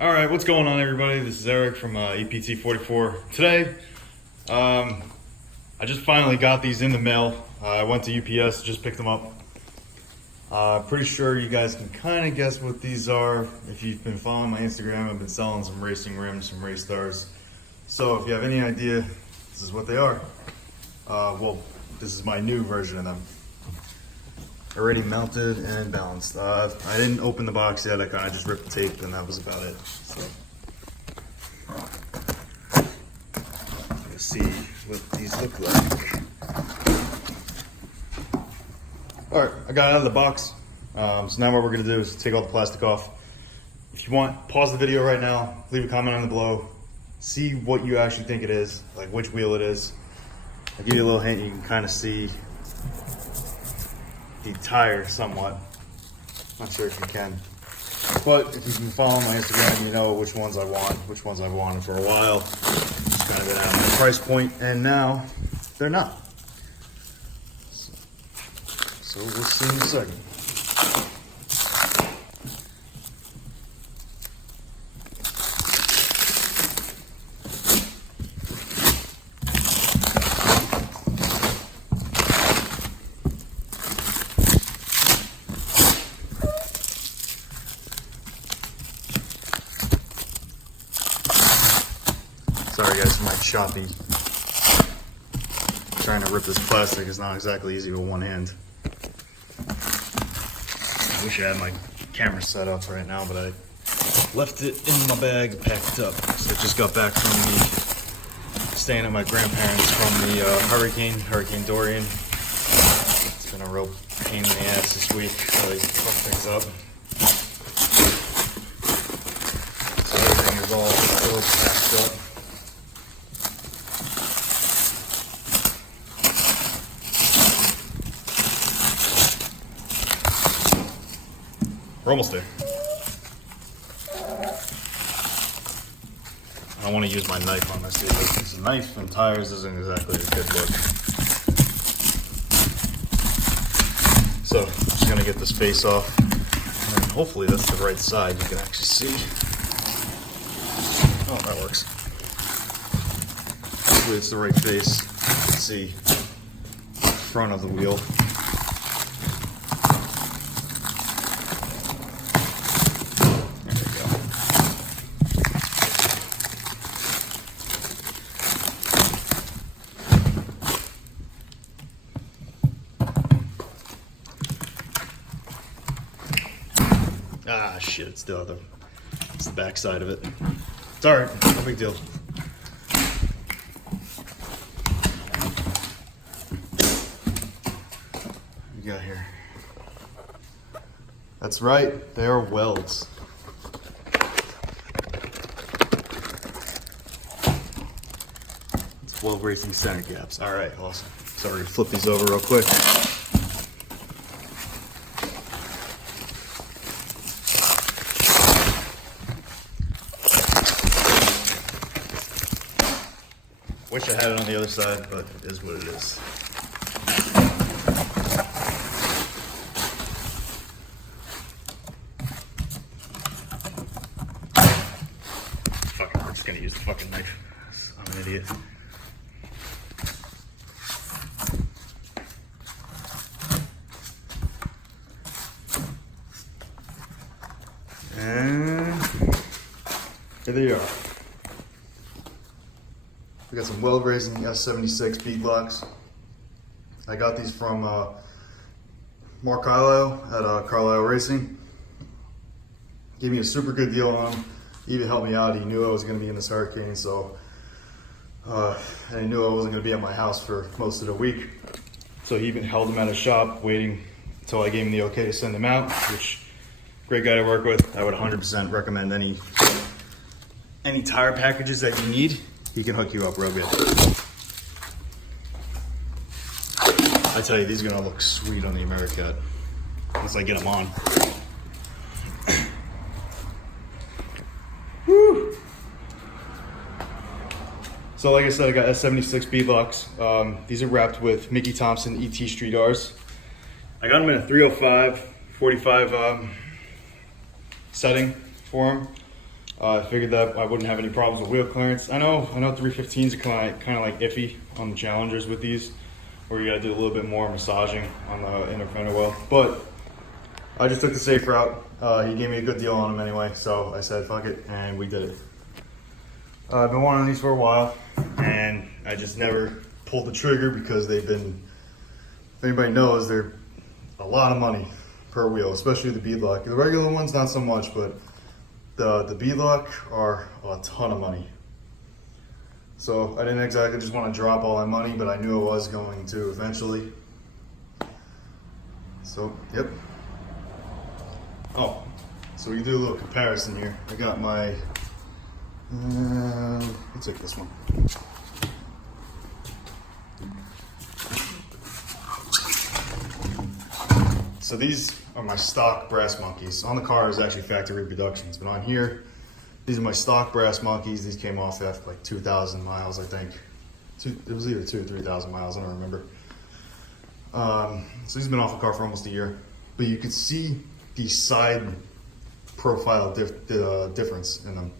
All right, what's going on, everybody? This is Eric from EPT44. Today, I just finally got these in the mail. I went to UPS, just picked them up. Pretty sure you guys can kind of guess what these are. If you've been following my Instagram, I've been selling some racing rims, some race stars. So if you have any idea, this is what they are. Well, this is my new version of them. Already melted and balanced. I didn't open the box yet. I kind of just ripped the tape and that was about it. So let's see what these look like. All right, I got it out of the box. So now what we're gonna do is take all the plastic off. If you want, pause the video right now, leave a comment on the below, see what you actually think it is, like which wheel it is. I'll give you a little hint, you can kind of see the tire somewhat. Not sure if you can, but if you've been following my Instagram, you know which ones I want, which ones I've wanted for a while. It's kind of been at my price point, and now they're not. So we'll see in a second. Sorry guys, my choppy. Trying to rip this plastic is not exactly easy with one hand. I wish I had my camera set up right now, but I left it in my bag packed up. So I just got back from staying at my grandparents from the Hurricane Dorian. It's been a real pain in the ass this week, so they fuck things up. So everything is all packed up. We're almost there. I don't want to use my knife on this dude. This knife and tires isn't exactly a good look. So I'm just gonna get this face off, and then hopefully that's the right side. You can actually see. Oh, that works. Hopefully it's the right face. You can see the front of the wheel. Ah, shit, it's the back side of it. It's all right, no big deal. What you got here? That's right, they are welds. It's Weld Racing center caps. All right, awesome. Sorry to flip these over real quick. Wish I had it on the other side, but it is what it is. Fuck it, we're just gonna use the fucking knife. I'm an idiot. And here they are. We got some Weld Racing S76 bead locks. I got these from Mark Carlisle at Carlisle Racing. Gave me a super good deal on them. He even helped me out. He knew I was going to be in this hurricane, so and he knew I wasn't going to be at my house for most of the week. So he even held them at his shop, waiting until I gave him the okay to send them out. Which, great guy to work with. I would 100% recommend any tire packages that you need. He can hook you up real good. I tell you, these are gonna look sweet on the Americat once I get them on. Woo. So like I said, I got S76 bead locks. These are wrapped with Mickey Thompson ET Street R's. I got them in a 305, 45 setting for them. I figured that I wouldn't have any problems with wheel clearance. I know 315s are kind of like iffy on the Challengers with these, where you gotta do a little bit more massaging on the inner fender well. But I just took the safe route. He gave me a good deal on them anyway, so I said fuck it, and we did it. I've been wanting these for a while, and I just never pulled the trigger because they've been, if anybody knows, they're a lot of money per wheel, especially the beadlock. The regular ones, not so much, but the beadlock are a ton of money. So I didn't exactly just want to drop all that money, but I knew I was going to eventually. So, yep. Oh, so we can do a little comparison here. I got my, let's take this one. So these are my stock brass monkeys. On the car is actually factory reproductions, but on here, these are my stock brass monkeys. These came off after like 2,000 miles, I think. It was either 2,000 or 3,000 miles, I don't remember. So he's been off the car for almost a year, but you could see the side profile difference in them.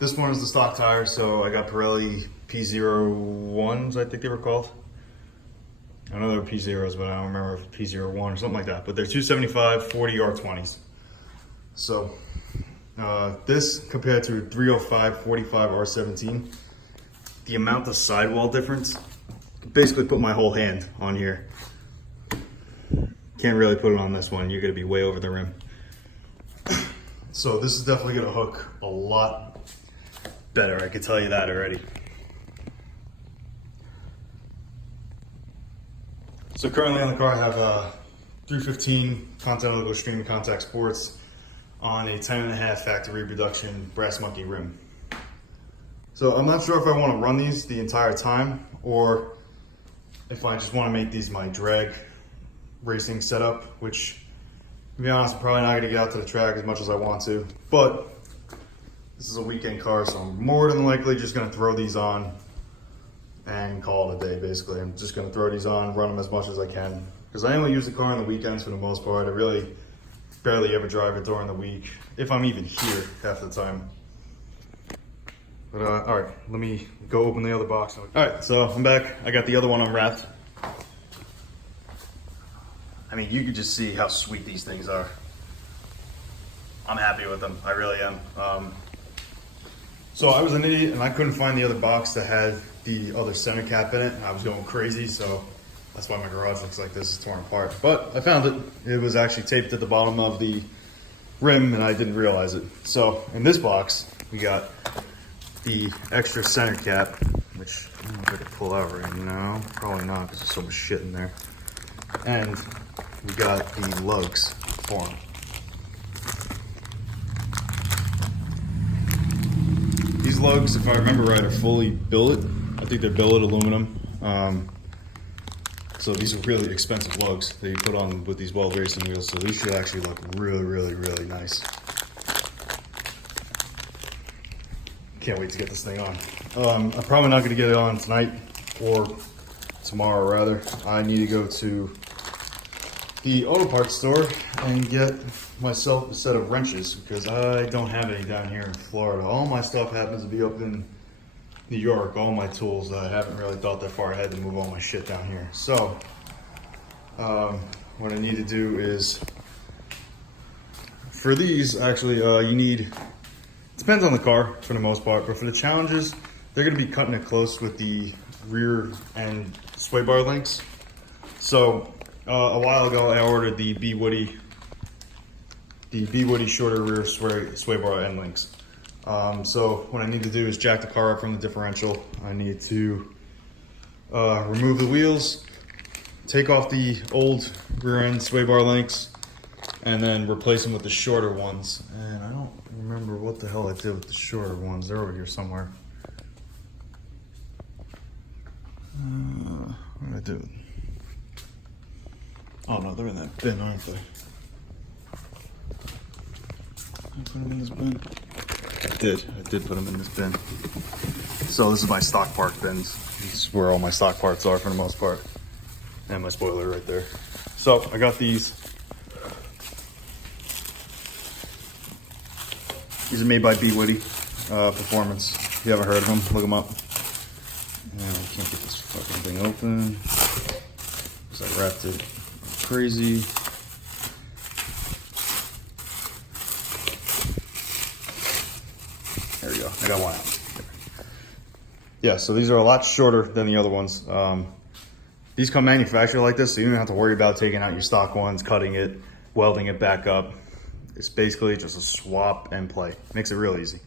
This one is the stock tire, so I got Pirelli P01s, I think they were called. I know they were P0s, but I don't remember if P01 or something like that. But they're 275 40 R20s. So this compared to 305 45 R17, the amount of sidewall difference, basically put my whole hand on here. Can't really put it on this one. You're gonna be way over the rim. So this is definitely gonna hook a lot better. I can tell you that already. So currently on the car I have a 315 Continental Extreme Contact Sports on a 10.5 factory reproduction brass monkey rim. So I'm not sure if I want to run these the entire time or if I just want to make these my drag racing setup, which to be honest, I'm probably not going to get out to the track as much as I want to, but this is a weekend car, so I'm more than likely just going to throw these on and call it a day. Basically, I'm just going to throw these on, run them as much as I can, because I only use the car on the weekends for the most part. I really barely ever drive it during the week, if I'm even here half the time. But all right, let me go open the other box. All right, so I'm back. I got the other one unwrapped. I mean, you can just see how sweet these things are. I'm happy with them, I really am. So I was an idiot and I couldn't find the other box that had the other center cap in it, and I was going crazy, so that's why my garage looks like this, is torn apart. But I found it. It was actually taped at the bottom of the rim and I didn't realize it. So in this box, we got the extra center cap, which I don't know if I can pull out right now. Probably not, because there's so much shit in there. And we got the lugs for them. These lugs, if I remember right, are fully billet. I think they're billet aluminum. So these are really expensive lugs that you put on with these Weld Racing wheels. So these should actually look really, really, really nice. Can't wait to get this thing on. I'm probably not going to get it on tonight or tomorrow, rather. I need to go to the auto parts store and get myself a set of wrenches, because I don't have any down here in Florida. All my stuff happens to be up in New York, all my tools. I haven't really thought that far ahead to move all my shit down here. So what I need to do is, for these actually, you need, it depends on the car for the most part, but for the Challengers, they're going to be cutting it close with the rear end sway bar links. So a while ago I ordered the B Woody shorter rear sway bar end links. So what I need to do is jack the car up from the differential. I need to remove the wheels, take off the old rear end sway bar links, and then replace them with the shorter ones. And I don't remember what the hell I did with the shorter ones. They're over here somewhere. What did I do? Oh no, they're in that bin, aren't they? I put them in this bin. I did put them in this bin. So this is my stock part bins. This is where all my stock parts are for the most part. And my spoiler right there. So I got these. These are made by B Woody Performance. If you haven't heard of them, look them up. And I can't get this fucking thing open because I wrapped it crazy. There we go. I got one out. Yeah, so these are a lot shorter than the other ones. These come manufactured like this, so you don't have to worry about taking out your stock ones, cutting it, welding it back up. It's basically just a swap and play. Makes it real easy.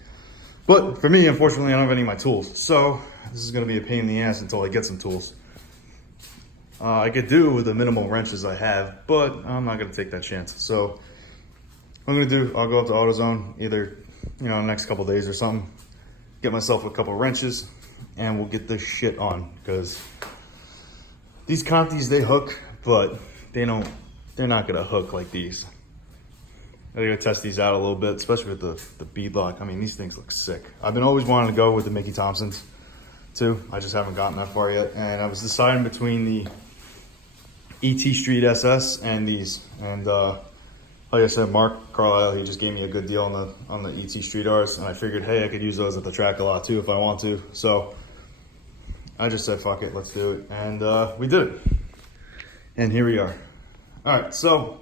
But for me, unfortunately, I don't have any of my tools. So this is gonna be a pain in the ass until I get some tools. I could do with the minimal wrenches I have, but I'm not gonna take that chance. So what I'm gonna do, I'll go up to AutoZone either, the next couple days or something, get myself a couple wrenches, and we'll get this shit on, because these Contis, they hook, but they're not gonna hook like these. I gotta test these out a little bit, especially with the bead lock. I mean, these things look sick. I've been always wanting to go with the Mickey Thompsons too. I just haven't gotten that far yet. And I was deciding between the ET Street SS and these. And like I said, Mark Carlisle, he just gave me a good deal on the ET Street Rs, and I figured, hey, I could use those at the track a lot too if I want to. So I just said, fuck it, let's do it. And we did it. And here we are. All right, so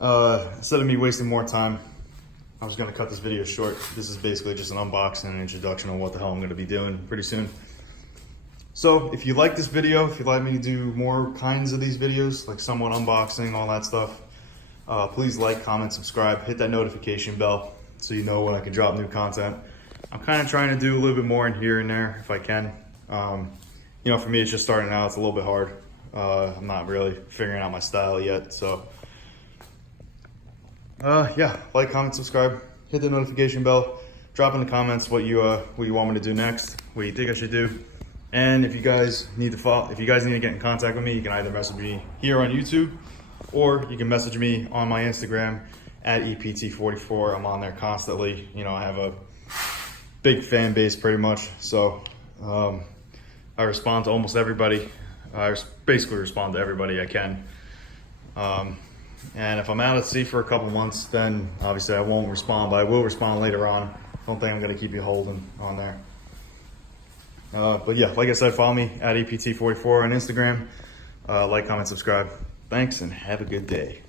instead of me wasting more time, I was gonna cut this video short. This is basically just an unboxing and an introduction on what the hell I'm gonna be doing pretty soon. So if you like this video, if you'd like me to do more kinds of these videos, like somewhat unboxing, all that stuff, please like, comment, subscribe, hit that notification bell so you know when I can drop new content. I'm kind of trying to do a little bit more in here and there if I can. For me, it's just starting out, it's a little bit hard. I'm not really figuring out my style yet, so yeah, like, comment, subscribe, hit the notification bell, drop in the comments what you want me to do next, what you think I should do. And if you guys need to get in contact with me, you can either message me here on YouTube, or you can message me on my Instagram at EPT44. I'm on there constantly. I have a big fan base pretty much, so I respond to almost everybody. I basically respond to everybody I can. And if I'm out at sea for a couple months, then obviously I won't respond, but I will respond later on. Don't think I'm gonna keep you holding on there. But yeah, like I said, follow me at EPT44 on Instagram. Like, comment, subscribe. Thanks, and have a good day.